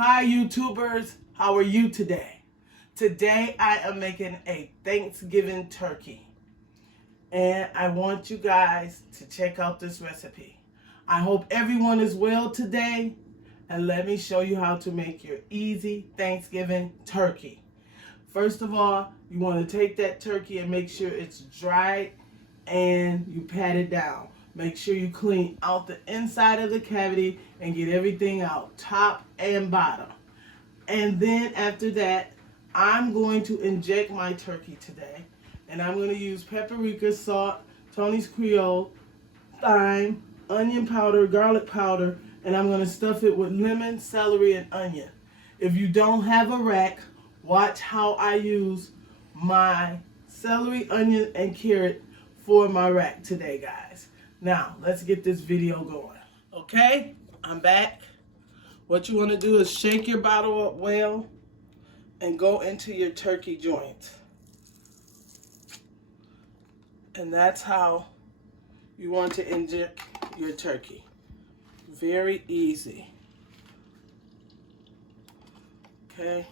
Hi YouTubers, how are you today? Today I am making a Thanksgiving turkey and I want you guys to check out this recipe. I hope everyone is well today and let me show you how to make your easy Thanksgiving turkey. First of all, you want to take that turkey and make sure it's dried and you pat it down. Make sure you clean out the inside of the cavity and get everything out, top and bottom. And then after that, I'm going to inject my turkey today. And I'm going to use paprika, salt, Tony's Creole, thyme, onion powder, garlic powder, and I'm going to stuff it with lemon, celery, and onion. If you don't have a rack, watch how I use my celery, onion, and carrot for my rack today, guys. Now, let's get this video going. Okay, I'm back. What you want to do is shake your bottle up well and go into your turkey joint. And that's how you want to inject your turkey. Very easy. Okay,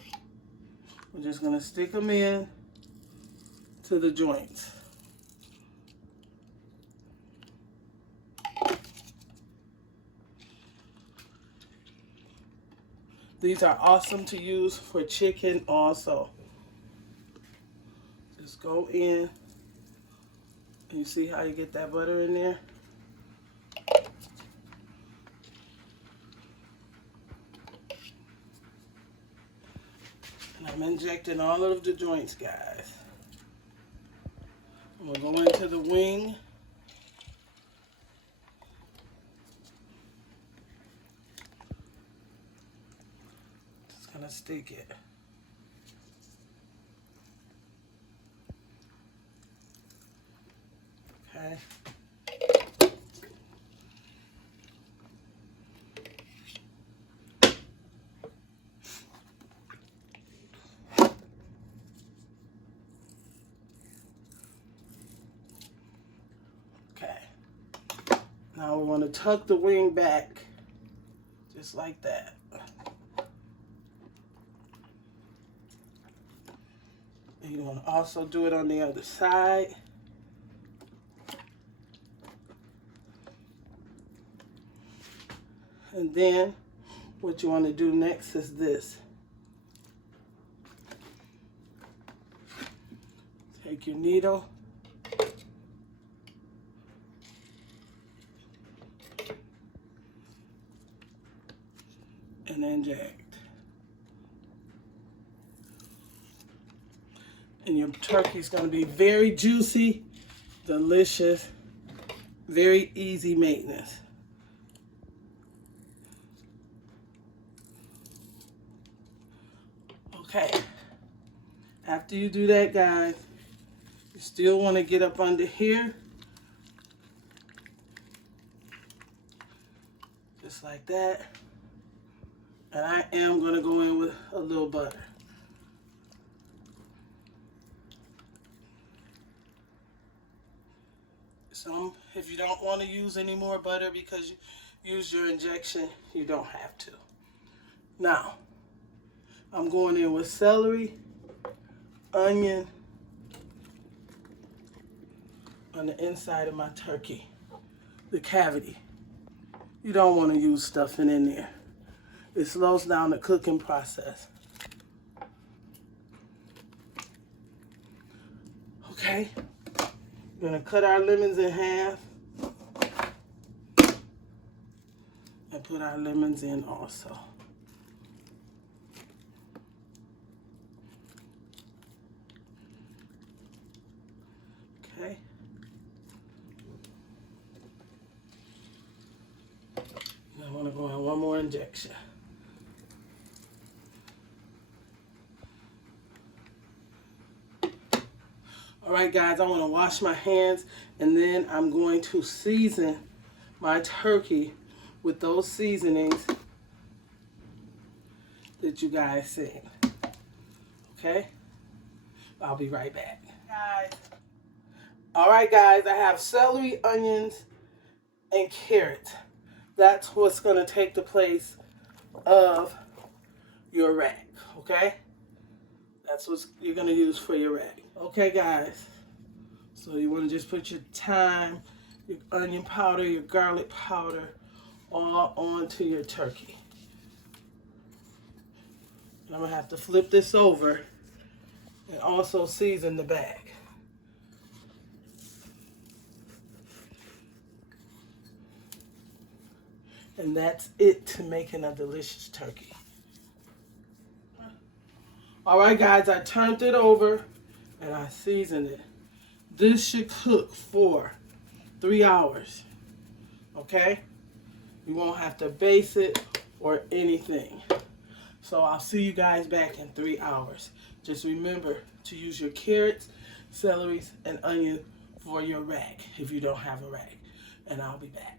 we're just going to stick them in to the joints. These are awesome to use for chicken also. Just go in, and you see how you get that butter in there? And I'm injecting all of the joints, guys. I'm going to go into the wing. Gonna stick it. Okay. Okay. Now we want to tuck the wing back just like that. You want to also do it on the other side. And then what you want to do next is this. Take your needle and inject. And your turkey is going to be very juicy, delicious, very easy maintenance. Okay, after you do that, guys, you still want to get up under here, just like that. And I am going to go in with a little butter. If you don't want to use any more butter because you use your injection, you don't have to. Now, I'm going in with celery, onion on the inside of my turkey, the cavity. You don't want to use stuffing in there. It slows down the cooking process. Okay. We're going to cut our lemons in half and put our lemons in also. Okay. I want to go in one more injection. All right, guys, I want to wash my hands, and then I'm going to season my turkey with those seasonings that you guys seen. Okay? I'll be right back. Guys. All right, guys, I have celery, onions, and carrots. That's what's going to take the place of your rack, okay? That's what you're going to use for your rack. Okay, guys. So you want to just put your thyme, your onion powder, your garlic powder all onto your turkey. And I'm going to have to flip this over and also season the bag. And that's it to making a delicious turkey. All right, guys, I turned it over and I seasoned it. This should cook for 3 hours, okay? You won't have to baste it or anything. So I'll see you guys back in 3 hours. Just remember to use your carrots, celeries, and onion for your rack if you don't have a rack. And I'll be back.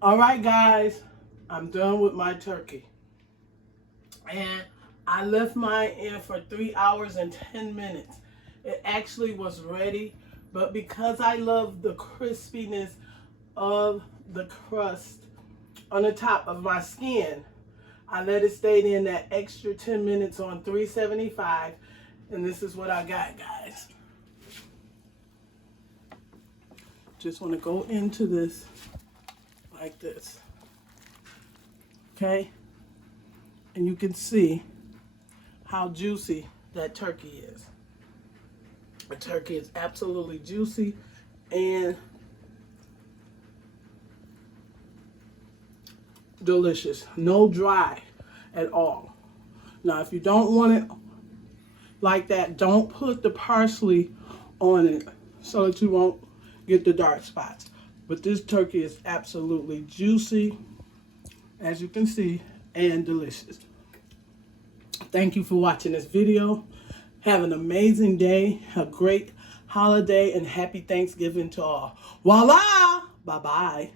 All right, guys, I'm done with my turkey. And I left mine in for 3 hours and 10 minutes. It actually was ready, but because I love the crispiness of the crust on the top of my skin, I let it stay in that extra 10 minutes on 375, and this is what I got, guys. Just want to go into this like this, okay? And you can see how juicy that turkey is. The turkey is absolutely juicy and delicious. No dry at all. Now, if you don't want it like that, don't put the parsley on it so that you won't get the dark spots. But this turkey is absolutely juicy, as you can see, and delicious. Thank you for watching this video. Have an amazing day, a great holiday, and happy Thanksgiving to all. Voila! Bye-bye.